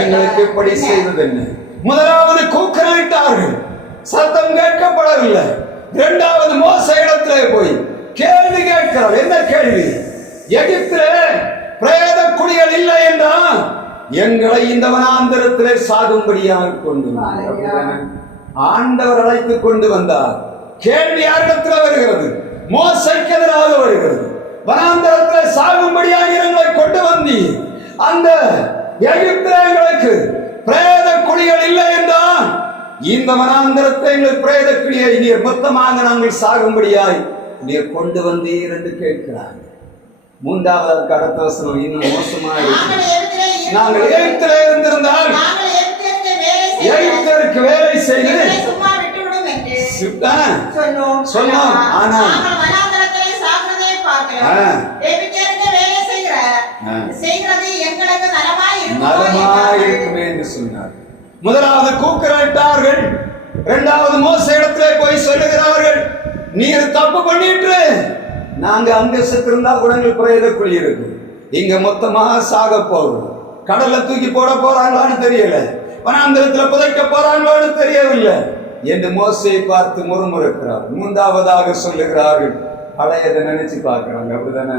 எங்களுக்கு இப்படி செய்தது என்ன? முதலாவது கூக்குரலிட்டார்கள், சத்தம் கேட்கப்படவில்லை. இரண்டாவது மோசே இடத்திலே போய் கேள்வி கேட்கிறார். என்ன கேள்வி? எகிப்திலே பிரேத குழிகள் இல்லை என்றால் எங்களை இந்த வனாந்திரத்திலே சாகும்படியாக கொண்டு ஆண்டவர் அழைத்து கொண்டு வந்தார். கேள்வி யாரிடத்தில் வருகிறது? மோசைக்கு எதிராக வருகிறது. வனாந்திரத்திலே சாகும்படியாக எங்களை கொண்டு வந்தி அந்த எகிப்திலே எங்களுக்கு பிரேத குழிகள் இல்லை என்றால் இந்த வனாந்திரத்தை எங்கள் பிரேத குழியை நீர் மொத்தமாக நாங்கள் சாகும்படியாய் நீர் கொண்டு வந்தீர் என்று கேட்கிறார். மூன்றாவது அடுத்த வசனம் இன்னும் மோசமாக, நாங்கள் எகிப்திலே இருந்திருந்தால் எகிப்திற்கு வேலை செய்து சொன்னோம், ஆனால் நலமாயிருக்குமே என்று சொன்னார். முதலாவது கூக்குரலிட்டார்கள். இரண்டாவது மோசே இடத்திலே போய் சொல்லுகிறார்கள், நீர் தப்பு பண்ணிட்டு நாங்க அங்க செத்திருந்தா குடங்கள் பிரேத குழி இருக்கு, இங்க மொத்தமாக சாக போகிறோம். கடல்ல தூக்கி போட போறாங்களான்னு தெரியல, வனாந்திரத்துல புதைக்க போறாங்களான்னு தெரியவில்லை என்று மோசையை பார்த்து முறுமுறுக்கிறார். மூன்றாவதாக சொல்லுகிறார்கள், பழையதை நினைச்சு பார்க்கிறாங்க. அப்படித்தானே?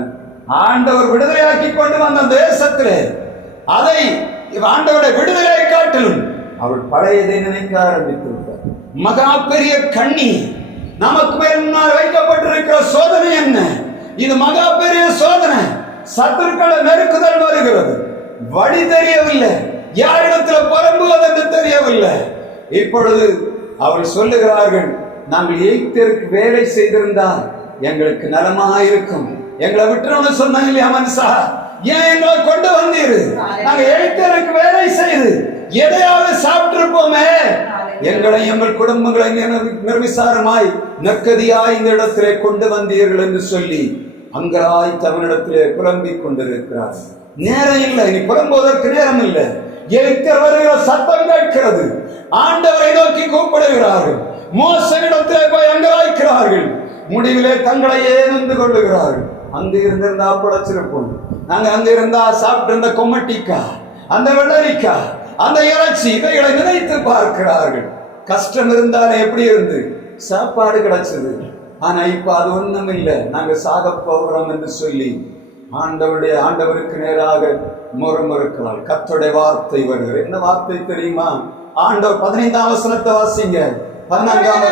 ஆண்டவர் விடுதலையாக்கி கொண்டு வந்த தேசத்திலே அதை ஆண்டவருடைய விடுதலை காட்டிலும் அவள் பழையதை நினைக்க ஆரம்பித்து விட்டார். மகா பெரிய கண்ணி நமக்கு முன்னால் வைக்கப்பட்டிருக்கிற சோதனை என்ன? இது மகா பெரிய சோதனை. சத்துருக்களை நெருக்குதல் வருகிறது, வழி தெரியவில்லை, யாரிடத்தில் பரம்புவது என்று தெரியவில்லை. இப்பொழுது அவள் சொல்லுகிறார்கள், நாங்கள் எகிப்திற்கு வேலை செய்திருந்தால் எங்களுக்கு நலமாக இருக்கும். எங்களை விட்டுறோம்னு சொன்னாங்க இல்லையா மனுஷா, ஏன் எங்களை கொண்டு வந்தீரு? நாங்க எகிப்திற்கு வேலை செய்து எதையாவது சாப்பிட்டு இருப்போமே, எங்களை எங்கள் குடும்பங்களை நிர்விசாரமாய் நற்கதியாய் இந்த இடத்திலே கொண்டு வந்தீர்கள் என்று சொல்லி அங்கராய் தமிழிடத்திலே புலம்பிக் கொண்டிருக்கிறார். நேரம் இல்லை, நீ புலம்புவதற்கு நேரம் இல்லை. எகிப்தியர் வருகிற சத்தம் கேட்கிறது. ஆண்டவரை நோக்கி கூப்பிடுகிறார்கள். மோசனிடத்திலே போய் அங்கராய்க்கிறார்கள். முடிவிலே தங்களையே நொந்து கொள்ளுகிறார்கள். அங்கு இருந்திருந்தா புடைச்சிருப்போம், நாங்க அங்க இருந்தா சாப்பிட்டு இருந்த கொம்மட்டிக்கா, அந்த வெள்ளரிக்கா, அந்த இறைச்சி, இவைகளை நினைத்து பார்க்கிறார்கள். கஷ்டம் இருந்தாலே எப்படி இருந்து சாப்பாடு கிடைச்சது, ஆனா இப்ப அது ஒண்ணும் இல்லை, நாங்க சாக போகிறோம் என்று சொல்லி ஆண்டவருக்கு நேராக முறுமுறுக்கிறாள். கர்த்தருடைய வார்த்தை வருகிறது. என்ன வார்த்தை தெரியுமா? ஆண்டவர் 15ஆம் வசனத்தை வாசிங்க. 14ஆம்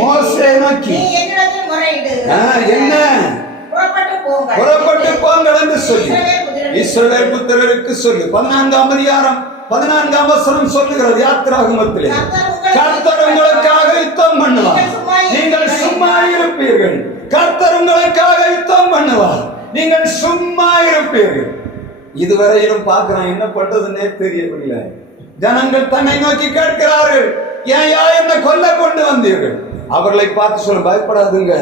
மோசே நோக்கி நீ என்னிடத்தில் முறையிடு. என்ன புறப்பட்டு போங்கள் என்று சொல்லி இஸ்ரவேல் புத்திரருக்கு சொல்லி 14ஆம் அதிகாரம் 14ஆம் வசனம் சொல்லுகிறது. யாத்திராகமத்திலே கர்த்தர் உங்களுக்காக யுத்தம் பண்ணுவார், நீங்கள் சும்மா இருப்பீர்கள். கர்த்தர் உங்களுக்காக யுத்தம் பண்ணுவார், நீங்கள் சும்மா இருப்பீர்கள். இதுவரையிலும் பார்க்கிறோம், என்ன பண்றதுன்னே தெரியவில்லை. ஜனங்கள் தன்னை நோக்கி கேட்கிறார்கள், ஏன் என்ன கொல்ல கொண்டு வந்தீர்கள்? அவர்களை பார்த்து சொல்ல, பயப்படாதுங்க,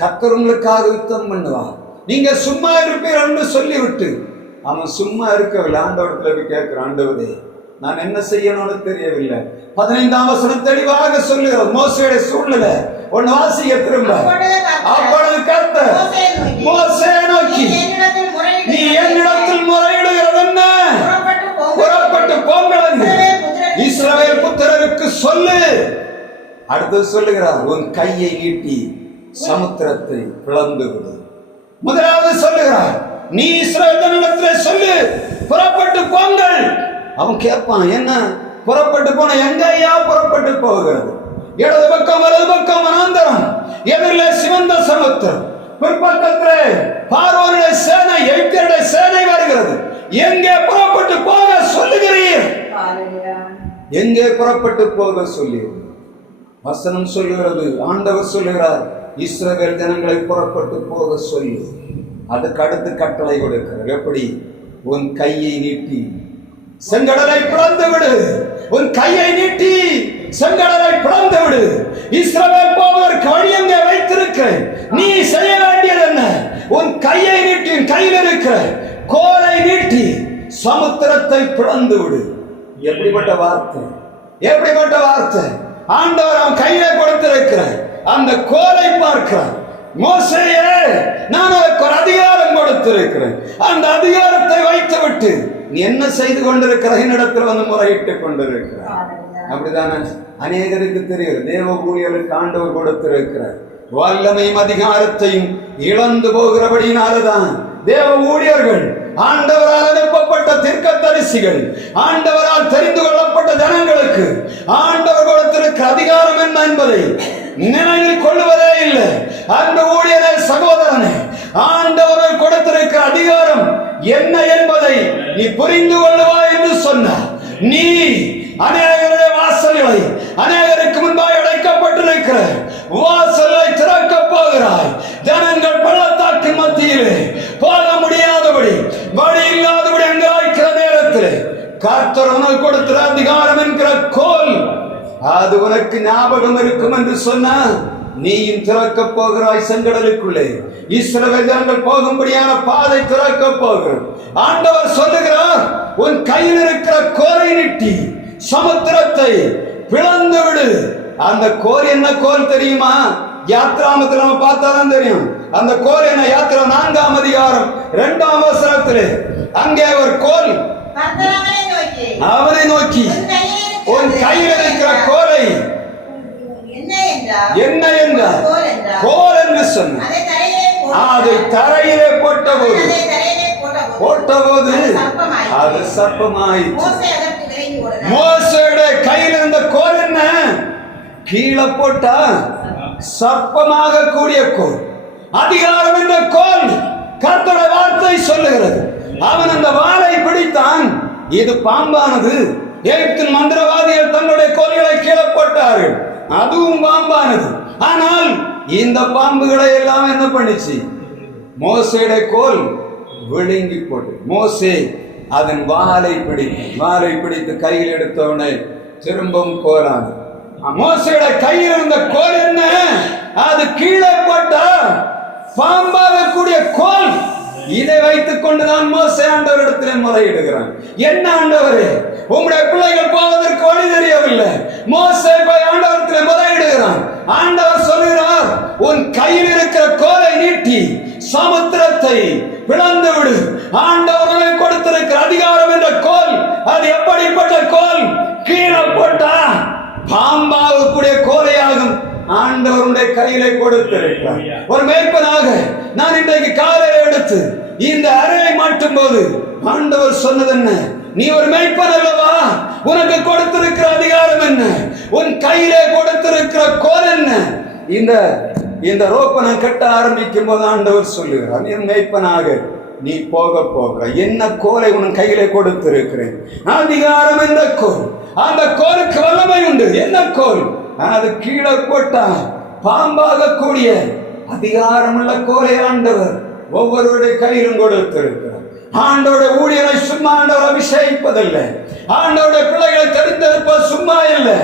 கர்த்தர் உங்களுக்காக யுத்தம் பண்ணுவார், நீங்க சும்மா இருப்பீர்கள் என்று சொல்லிவிட்டு அவன் சும்மா இருக்கவில்லை. ஆண்டவரத்துல போய் கேட்கிறான், ஆண்டவரே நான் என்ன செய்யணும்னு தெரியவில்லை. 15ஆம் வசனம் தெளிவாக சொல்லுகிறது. மோசேயுடைய சூழ்நிலை ஒன்னு வாசிக்க திரும்ப. அப்பொழுது கர்த்தர் மோசே நோக்கி நீ என்னிடத்தில் முறையிடுகிறது என்ன? புறப்பட்டு போங்கள் இஸ்ரவேல் புத்திரருக்கு சொல்லு. அடுத்து சொல்லுகிறார், உன் கையை நீட்டி சமுத்திரத்தை பிளந்து விடு. முதலாவது சொல்லுகிறார், நீ இஸ்ரவேலிடத்தில் சொல்லு, புறப்பட்டு போங்கள். அவன் கேட்பான், என்ன புறப்பட்டு போன? எங்கேயா புறப்பட்டு போகிறது? இடது பக்கம் வலது பக்கம் வனாந்தரம், எதிரில் சிவந்த சமுத்திரம், பிற்பக்கத்திலே பார்வோனுடைய சேனை, எகிப்தியருடைய சேனை வருகிறது. எங்கே புறப்பட்டு போக சொல்லுகிறீர்? எங்கே புறப்பட்டு போக சொல்லி வசனம் சொல்லுகிறது. ஆண்டவர் சொல்லுகிறார், இஸ்ரவேல் ஜனங்களை புறப்பட்டு போக சொல்லி. அதுக்கு அடுத்து கட்டளை கொடுக்கிறார். எப்படி? உன் கையை நீட்டி செங்கடலை பிளந்து விடு. உன் கையை நீட்டி செங்கடலை பிளந்து விடு. இஸ்ரவேல் போவதற்கு வழி எங்கே வைத்திருக்கிறேன். நீ செய்ய வேண்டியது என்ன? உன் கையை நீட்டி, கையில் இருக்கிற கோலை நீட்டி சமுத்திரத்தை பிளந்து விடு. எப்படிப்பட்ட வார்த்தை, எப்படிப்பட்ட வார்த்தை! ஆண்டவர் அவன் கையில கொடுத்திருக்கிற அந்த கோலை பார்க்கிறார். மோசேயே, நான் உனக்கு ஒரு அதிகாரம் கொடுத்திருக்கிறேன், அந்த அதிகாரத்தை வைத்து விட்டு நீ என்ன செய்து கொண்டிருக்கிற? என்னிடத்தில் வந்து முறையிட்டு கொண்டிருக்கிறார். அப்படித்தானே அநேகருக்கு தெரியும். தேவ ஊழியர்களுக்கு ஆண்டவர் கொடுத்திருக்கிறார் வல்லமையும் அதிகாரத்தையும் இழந்து போகிறபடினால்தான் தேவ ஊழியர்கள், ஆண்டவரால் அனுப்பப்பட்ட தீர்க்கதரிசிகள், ஆண்டவரால் தெரிந்து கொள்ளப்பட்ட ஜனங்களுக்கு ஆண்டவர் கொடுத்திருக்கிற அதிகாரம் என்ன என்பதை நினைவில் கொள்வதே இல்லை. அந்த ஊழியரே, சகோதரனே, ஆண்டவர் கொடுத்திருக்கிற அதிகாரம் என்ன என்பதை நீ புரிந்து கொள்ளுவாய் என்று சொன்னார். நீ அநேகருடைய வாசல்களை, அநேகருக்கு முன்பாக அடைக்கப்பட்டிருக்கிற வாசலை திறக்க போகிறாய். ஜனங்கள் பள்ளத்தாக்கின் மத்தியிலே போக முடியாதபடி, வழி இல்லாதபடி அங்காய்க்கிற நேரத்தில் கர்த்தர் உனக்கு கொடுக்கிற அதிகாரம் என்கிற கோல் அது உனக்கு ஞாபகம் இருக்கும் என்று சொன்ன நீயும் திறக்க போகிறாய். செங்கடலுக்குள்ளே இஸ்ரவேல் ஜனங்கள் போகும்படியான பாதை திறக்க போகிறார். ஆண்டவர் சொல்லுகிறார், உன் கையில் இருக்கிற கோலை நீட்டி சமுத்திரத்தை பிளந்து விடு. அந்த கோல் என்ன கோல் தெரியுமா? யாத்ராமத்தில் நம்ம பார்த்தாதான் தெரியும். அந்த கோல் என்ன? யாத்திரா 4ஆம் அதிகாரம் 2ஆம் வசனத்திலே அங்கே ஒரு கோல் அவனை நோக்கி, உன் கையில் இருக்கிற கோலை என்ன என்றார்? கோல் என்று சொன்ன. அதை தரையிலே போட்டபோது அது சர்ப்பமாயிற்று. மோசேயுடைய கையில் இருந்த கோல் என்ன? கீழே போட்டா சர்ப்பமாக கூடிய கோல். அதிகாரம் என்ற கோல் கர்த்தருடைய வார்த்தை சொல்லுகிறது. அவன் அந்த வாளை பிடித்தான். இது பாம்பானது. எகிப்தின் மந்திரவாதிகள் தங்களுடைய கோல்களை கீழே போட்டார்கள், அதுவும் பாம்பானது. ஆனால் இந்த பாம்புகளை எல்லாம் என்ன பண்ணிச்சு? மோசேயுடைய கோல் விழுங்கி போட்டு மோசே அதன் வாளை பிடித்து கையில் எடுத்தவனை திரும்பவும் கோலானது. மோசேயுடைய கையில் இருந்த கோல் என்ன? அது கீழே போட்டா பாம்பாக கூடிய கோல். இதை வைத்துக் கொண்டுதான் மோசே ஆண்டவரிடத்தில் முறையிடுகிறான். என்ன ஆண்டவரே, உங்களுடைய பிள்ளைகள் போவதற்கு வழி தெரியவில்லை. மோசே போய் ஆண்டவரிடத்தில் முறையிடுகிறான். ஆண்டவர் சொல்கிறார், உன் கையில் இருக்கிற கோலை நீட்டி சமுத்திரத்தை பிளந்து விடு. ஆண்டவர்களை கொடுத்திருக்கிற அதிகாரம் என்ற கோல் அது எப்படிப்பட்ட கோல்? கீழே போட்டா பாம்பாக கூடிய கோலையாகும். ஆண்டவருடைய கையிலே கொடுத்திருக்கிறார். ஒரு மேய்ப்பனாக நான் இன்றைக்கு காலையில எடுத்து இந்த அறையை மாட்டும் போது ஆண்டவர் சொன்னது என்ன? நீ ஒரு மேய்ப்பன் அல்லவா? உனக்கு கொடுத்திருக்கிற அதிகாரம் என்ன? உன் கையிலே கொடுத்திருக்கிற கோல் என்ன? இந்த ரோப்பனை கட்ட ஆரம்பிக்கும் போது ஆண்டவர் சொல்லுகிறார், நீ மேய்ப்பனாக நீ போக போகிற என்ன கோலை உன் கையிலே கொடுத்திருக்கிறேன். அதிகாரம் என்ற கோல், அந்த கோலுக்கு வல்லமை உண்டு. என்ன கோல்? அது கீழே போட்டா பாம்பாக கூடிய அதிகாரம் உள்ள கோலை ஆண்டவர் ஒவ்வொருவருடைய கையிலும் கொடுத்திருக்கிறார். ஆண்டோட ஊழியரை சும்மா ஆண்டவர் அபிஷேகிப்பதில்லை. ஆண்டோட பிள்ளைகளை தெரிந்தெடுப்ப சும்மா இல்லை.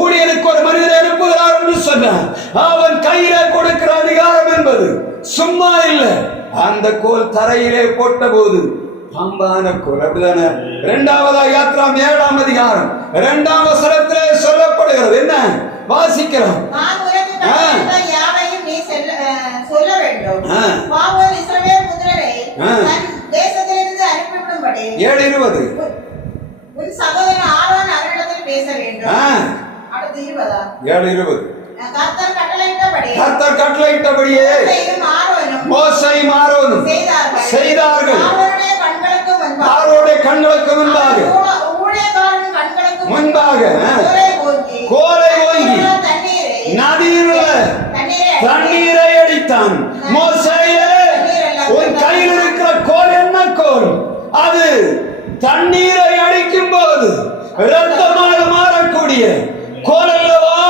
ஊழியனுக்கு ஒரு மனிதரை அனுப்புகிறார் என்று சொன்னார். அவன் கையிலே கொடுக்கிற அதிகாரம் என்பது சும்மா இல்லை. அந்த கோல் தரையிலே போட்ட போது பாம்பான கோல். அப்படிதானே? 2வது யாத்ராம் 7ஆம் அதிகாரம் 2ஆம் வசனத்திலே சொல்லப்படுகிறது. என்ன வாசிக்கிறோம்? சொல்ல வேண்டும். பாவம் இஸ்ரவேல் புத்திரரை தன் தேசத்திலிருந்து அனுப்பிவிடும்படி 7:20 உன் சகோதரன் ஆரோன் அவரிடத்தில் பேச வேண்டும். அடுத்து 20 கர்த்தர் கட்டளையிட்டபடியே மோசேயும் ஆரோனும் செய்தார்கள். ஆரோனுடைய கண்களுக்கு முன்பாக கோலை ஓங்கி நதியில் உள்ள தண்ணீரை அடித்தான். மோசேயே, உன் கையில் இருக்கிற கோல் என்ன கோல்? அது தண்ணீரை அடிக்கும் போது இரத்தமாக மாறக்கூடிய கோல் அல்லவா?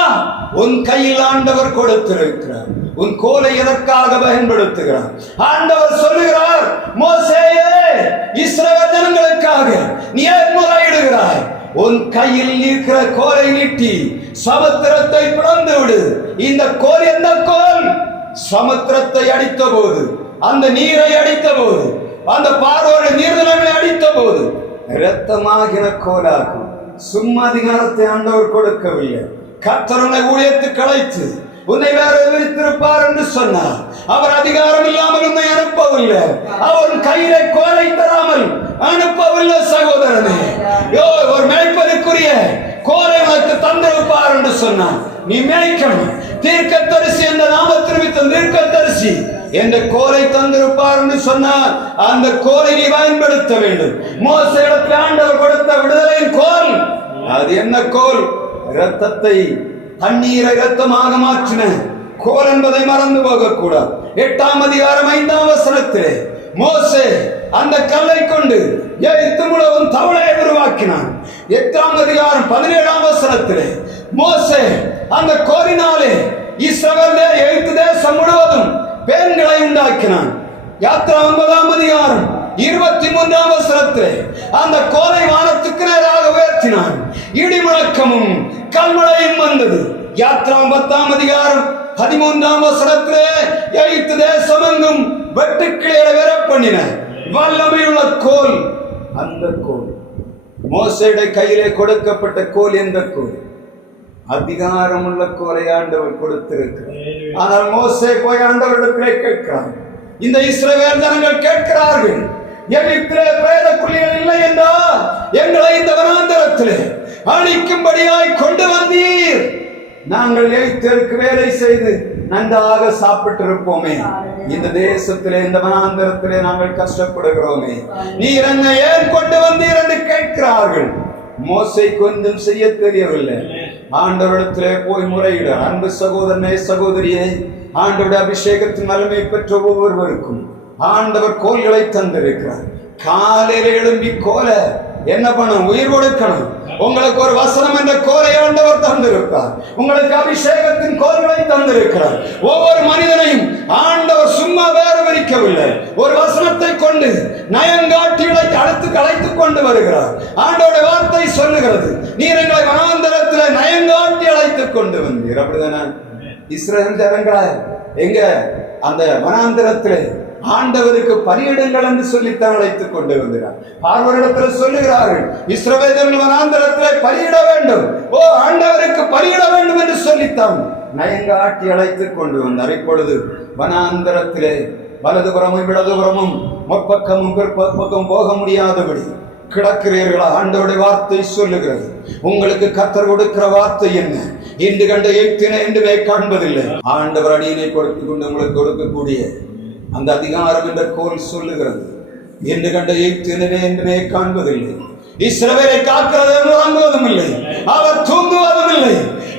உன் கையில் ஆண்டவர் கொடுத்திருக்கிறார். உன் கோலை எதற்காக பயன்படுத்துகிறார்? ஆண்டவர் சொல்லுகிறார், மோசேயே, இஸ்ரவேல் ஜனங்களுக்காக நீ ஏன் முறையிடுகிறாய்? உன் கையில் இருக்கிற கோலை நீட்டி சமுத்திரத்தை பிளந்து விடு. இந்த கோல் எந்த கோல்? சமுத்திரத்தை அடித்த போது, அந்த நீரை அடித்த போது, அந்த பார்வோரை நீர்நிலைகளை அடித்த போது இரத்தமாகின கோலாகும். சும்மா அதிகாரத்தை ஆண்டவர் கொடுக்கவில்லை. கர்த்தர் உன்னை ஊழியத்துக்கு அழைத்து உன்னை வேற விரித்திருப்பார் என்று சொன்னார். அவர் அதிகாரம் இல்லாமல் உன்னை அனுப்பவில்லை. அவர் கையிலே கோலை தராமல் அனுப்பவில்லை. சகோதரனே, ஒரு மேய்ப்பனுக்குரிய கோலை உனக்கு தந்திருப்பார் என்று சொன்னார். நீ மேய்க்கணும். தீர்க்கதரிசி என்ற நாமத்திற்கு தீர்க்கதரிசி என்ற கோலை தந்திருப்பார் என்று சொன்னார். அந்த கோலை நீ பயன்படுத்த வேண்டும். மோசேயிடத்தில் ஆண்டவர் கொடுத்த விடுதலையின் கோல், அது என்ன கோல்? இரத்தத்தை, தண்ணீரை இரத்தமாக மாற்றின கோல் என்பதை மறந்து போகக்கூடாது. 8ஆம் அதிகாரம் 5ஆம் வசனத்திலே மோசே அந்த கல்லை கொண்டு எகிப்து முழுவதும் தவளையை உருவாக்கினான். 8ஆம் அதிகாரம் 17ஆம் வசனத்திலே மோசே அந்த கோலினாலே இஸ்ரவேல் எகிப்து தேசம் முழுவதும் பேன்களை உண்டாக்கினான். யாத்ரா 9ஆம் அதிகாரம் 23ஆம் வசனத்திலே அந்த கோலை வானத்துக்கு நேராக உயர்த்தினான். இடி முழக்கமும் கல்மழையும் வந்தது. யாத்ரா 10ஆம் அதிகாரம் 13ஆம் வசனத்திலே எகிப்து தேசம் எங்கும் வெட்டுக்கிளைகளை வேற பண்ணின வல்லமையுள்ள கோல். அந்த கோல் மோசேயுடைய கையிலே கொடுக்கப்பட்ட கோல். எந்த கோல்? அதிகாரம் உள்ள கோலை ஆண்டவர் கொடுத்திருக்கிறார். ஆனால் மோசே போய் ஆண்டவரிடத்திலே கேட்கிறார். இந்த இஸ்ரவேல் ஜனங்கள் கேட்கிறார்கள், எகிப்திலே பிரேத குழிகள் இல்லை என்றால் எங்களை இந்த வனாந்தரத்திலே அழிக்கும்படியாய் கொண்டு வந்தீர். நாங்கள் எகிப்திற்கு வேலை செய்து நன்றாக சாப்பிட்டிருப்போமே. இந்த தேசத்திலே, இந்த வனாந்தரத்திலே நாங்கள் கஷ்டப்படுகிறோமே. நீர் என்னை ஏன் கொண்டு வந்தீர் என்று கேட்கிறார்கள். மோசே கொஞ்சம் செய்ய தெரியவில்லை. ஆண்டவரிடத்திலே போய் முறையிட. அன்பு சகோதரனே, சகோதரியே, ஆண்டவருடைய அபிஷேகத்தின் வலிமை பெற்ற ஒவ்வொருவருக்கும் ஆண்டவர் கோல்களை தந்திருக்கிறார். காலையில எழும்பி கோல என்ன பண்ணும்? உயிர் கொடுக்கணும். உங்களுக்கு ஒரு வசனம் என்ற கோலை ஆண்டவர் தந்திருக்கிறார். உங்களுக்கு அபிஷேகத்தின் கோல்களை தந்திருக்கிறார். ஒவ்வொரு மனிதனையும் ஆண்டவர் சும்மா வேறு விரிக்கவில்லை. ஒரு வசனத்தை கொண்டு நயங்காட்டிகளை அழைத்துக் கொண்டு வருகிறார். ஆண்டவருடைய வார்த்தை சொல்லுகிறது, நீர் எங்களை வனாந்தரத்தில் நயங்காட்டி அழைத்துக் கொண்டு வந்தீர். அப்படிதானே? இஸ்ரவேல் ஜனங்களை எங்க அந்த வனாந்தரத்திலே ஆண்டவருக்கு பலியிடுங்கள் என்று சொல்லித்தான் அழைத்துக் கொண்டு வந்தார். பார்வரிடத்தில் சொல்லுகிறார்கள், இஸ்ரவேல் வனாந்தரத்திலே பலியிட வேண்டும், ஆண்டவருக்கு பலியிட வேண்டும் என்று சொல்லித்தான் நயங்காட்டி அழைத்துக் கொண்டு வந்தார். இப்பொழுது வனாந்தரத்திலே வலதுபுறமும் இடதுபுறமும் முற்பக்கமும் பிற்பக்கம் போக முடியாதபடி கிடக்கிறீர்களா? ஆண்டவருடைய வார்த்தை சொல்லுகிறது. உங்களுக்கு கர்த்தர் கொடுக்கிற வார்த்தை என்ன? இன்று கண்ட எய்த்தினை என்றுமே காண்பதில்லை. ஆண்டவர் அடியினை கொடுத்து கொண்டு உங்களுக்கு கொடுக்கக்கூடிய அந்த அதிகாரம் என்ற கோல் சொல்லுகிறது, இன்று கண்ட எய்த்தினை என்றுமே காண்பதில்லை. இஸ்ரவேலை காக்கிறதை உறங்குவதும் இல்லை, அவர் தூங்குவதும் இல்லை.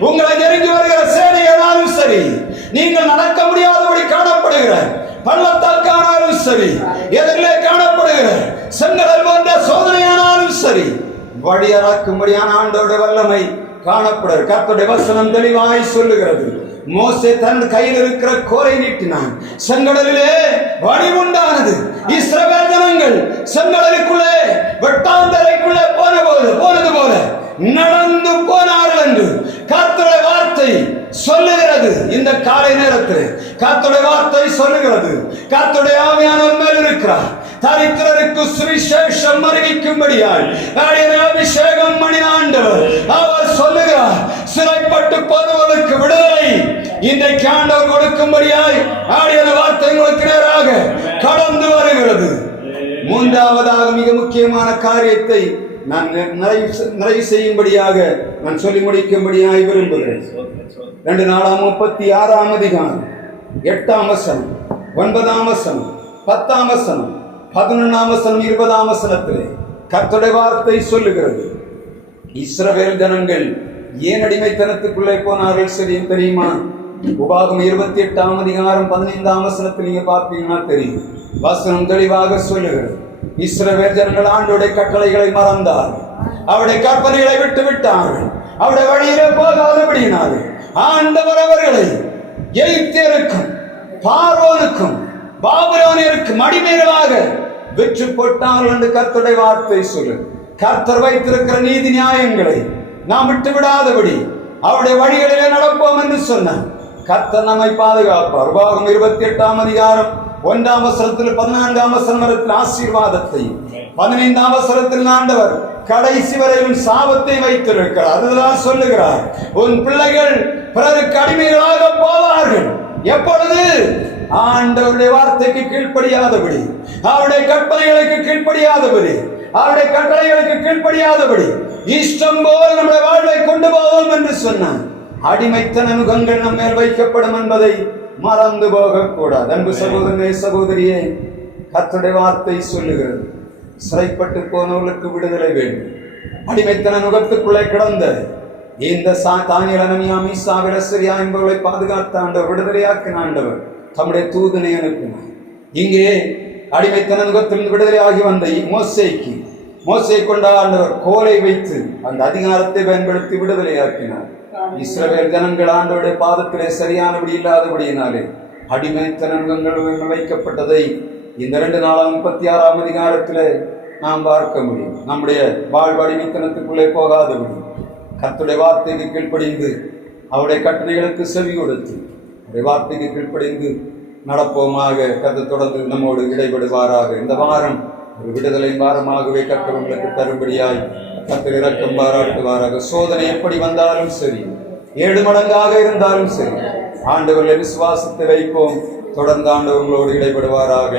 உங்களை நெருங்கி வருகிற சேனையானாலும் சரி, நீங்கள் நடக்க முடியாதபடி காணப்படுகிற பள்ளத்தாக்கானாலும் சரி, எதிரிலே காணப்படுகிற செங்கடல் போன்ற சோதனையானாலும் சரி, வழியறக்கும்படியான ஆண்டோட வல்லமை காணப்படுகிற கர்த்தருடைய வசனம் தெளிவாய் சொல்லுகிறது. மோசே தன் கையில் இருக்கிற கோலை நீட்டினான், செங்கடலிலே வழி உண்டானது. இஸ்ரவேல் ஜனங்கள் செங்கடலுக்குள்ளே வெட்டாந்தரைக்குள்ளே போனது போல நடந்து போனார்கள் என்று கர்த்தருடைய வார்த்தை சொல்லுகிறது. இந்த காலை நேரத்தில் கர்த்தருடைய வார்த்தை சொல்லுகிறது. கர்த்தருடைய ஆவியானவர் மேல் இருக்கிறார். தரித்திரருக்கு சுவிசேஷம் அறிவிக்கும்படியாய் அபிஷேகம் பண்ணி ஆண்டவர் அவர் சொல்லுகிறார், சிறைப்பட்டு போனவர்களுக்கு விடுதலை இன்றைக்கு ஆண்டவர் கொடுக்கும்படியாய் ஆடிய வார்த்தை உங்களுக்கு நேராக கடந்து வருகிறது. மூன்றாவதாக மிக முக்கியமான காரியத்தை நான் நிறைவு செய்யும்படியாக நான் சொல்லி முடிக்கும்படியாய் விரும்புகிறேன். 2 Naளாகமம் 36 8 வசனம், 9 வசனம், 10 வசனம், 11 வசனம், 20 வசனத்திலே கர்த்தருடைய வார்த்தை சொல்லுகிறது. இஸ்ரவேல் ஜனங்கள் ஏன் அடிமைத்தனத்துக்குள்ளே போனார்கள் சரியும் தெரியுமா? உபாகமம் 28 15 வசனத்தில் நீங்க பார்த்தீங்கன்னா தெரியும். வசனம் தெளிவாக சொல்லுகிறது. இஸ்ரவேல் ஜனங்கள் ஆண்டோடைய கட்டளைகளை மறந்தார்கள், அவருடைய கற்பனைகளை விட்டு விட்டார்கள், அவருடைய வழியிலே போகாதபடியினார்கள் ஆண்டவர் அவர்களை எகிப்தியருக்கும் பார்வோனுக்கும் பாபிலோனியருக்கும் அடிமைகளாக விற்று போட்டார்கள் என்று கர்த்தருடைய வார்த்தை சொல்லு. கர்த்தர் வைத்திருக்கிற நீதி நியாயங்களை நாம் விட்டு விடாதபடி அவருடைய வழிகளிலே நடப்போம் என்று சொன்னார். கர்த்தர் நம்மை பாதுகாப்பார். உபாகமம் 28 1 வசனத்தில் 14 வசனத்தில் ஆசீர்வாதத்தை, 15 வசனத்தில் ஆண்டவர் கடைசி வரையிலும் சாபத்தை வைத்திருக்கிறார். அதுதான் சொல்லுகிறார், உன் பிள்ளைகள் பிறருக்கு அடிமைகளாக போவார்கள். எப்பொழுது? ஆண்டவருடைய வார்த்தைக்கு கீழ்ப்படியாதபடி, அவருடைய கற்பனைகளுக்கு கீழ்ப்படியாதபடி, அவருடைய கட்டளைகளுக்கு கீழ்ப்படியாதபடி இஷ்டம் போல் நம்முடைய வாழ்வை கொண்டு போவோம் என்று சொன்னார். அடிமைத்தன நுகங்கள் நம்ம மேல் வைக்கப்படும் என்பதை மறந்து போகக்கூடாது. அன்பு சகோதரனே, சகோதரியே, கர்த்தருடைய வார்த்தை சொல்லுகிறது, சிறைப்பட்டு போனவர்களுக்கு விடுதலை வேண்டும். அடிமைத்தன நுகத்துக்குள்ளே கிடந்த இந்த என்பவர்களை பாதுகாத்த ஆண்டவர், விடுதலையாக்கின ஆண்டவர் தம்முடைய தூதனை அனுப்பினார். இங்கே அடிமைத்தன நுகத்திலிருந்து விடுதலையாகி வந்த மோசே கொண்ட ஆண்டவர் கோலை வைத்து அந்த அதிகாரத்தை பயன்படுத்தி விடுதலையாக்கினார். இஸ்ரவேல் ஜனங்கள் ஆண்டவருடைய பாதத்திலே சரியானபடி இல்லாதபடியினாலே அடிமைத்தன நுகங்கள் வைக்கப்பட்டதை இந்த 2 Naளாகமம் 36 நாம் பார்க்க முடியும். நம்முடைய வாழ்வு அடிமைத்தனத்துக்குள்ளே போகாதபடி கர்த்தருடைய வார்த்தைக்கு கீழ்ப்படிந்து அவருடைய கட்டளைகளுக்கு செவி கொடுத்து அவருடைய வார்த்தைக்கு கீழ்ப்படிந்து நடப்போமாக. கர்த்தர் தொடர்ந்து நம்மோடு இடைபடுவாராக. இந்த வாரம் ஒரு விடுதலை வாரமாகவே கர்த்தர் உங்களுக்கு தரும்படியாய் கர்த்தர் இரக்கம் பாராட்டுவாராக. சோதனை எப்படி வந்தாலும் சரி, 7 மடங்காக இருந்தாலும் சரி, ஆண்டவர்களை விசுவாசத்தை வைப்போம். தொடர்ந்து ஆண்டவர்களோடு இடைபடுவாராக.